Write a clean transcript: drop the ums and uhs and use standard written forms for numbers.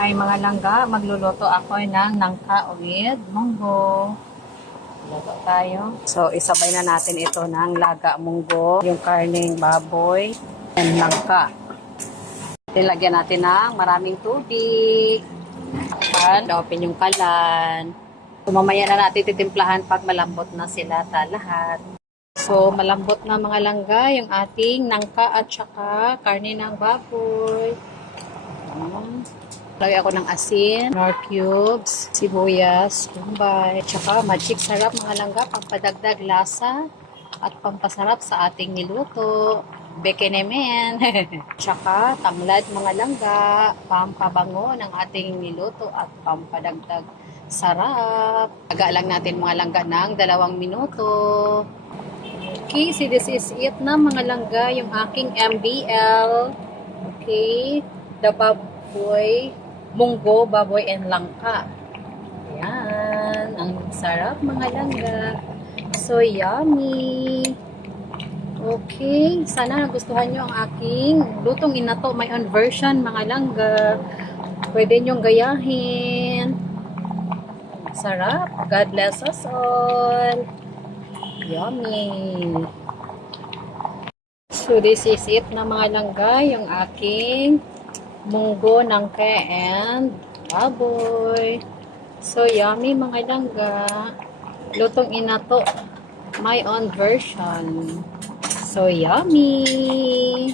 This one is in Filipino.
Hi mga langga, magluluto ako ng nangka with munggo. Luto tayo. So, isabay na natin ito ng laga munggo, yung karneng baboy, and nangka. Nilagyan natin ng maraming tubig. At open yung kalan. So, mamaya na natin titimplahan pag malambot na sila lahat. So, malambot na mga langga yung ating nangka at saka karne ng baboy. Lagay ako ng asin, nor cubes, sibuyas, kumbay, tsaka magic sarap mga langga, pampadagdag lasa at pampasarap sa ating niluto. Bekenemen. Tsaka tamlad mga langga, pampabango ng ating niluto at pampadagdag sarap. Taga lang natin mga langga ng 2 minuto. Okay, so this is it na mga langga, yung aking MBL. Okay, the baboy, munggo, baboy, and langka. Ayan, ang sarap mga langga. So yummy. Okay, sana nagustuhan nyo ang aking lutong inato. My own version mga langga. Pwede nyong gayahin. Sarap. God bless us all. Yummy. So this is it na mga langga, yung aking munggo, nangka, and baboy. So yummy mga langga. Lutong inato. My own version. So yummy!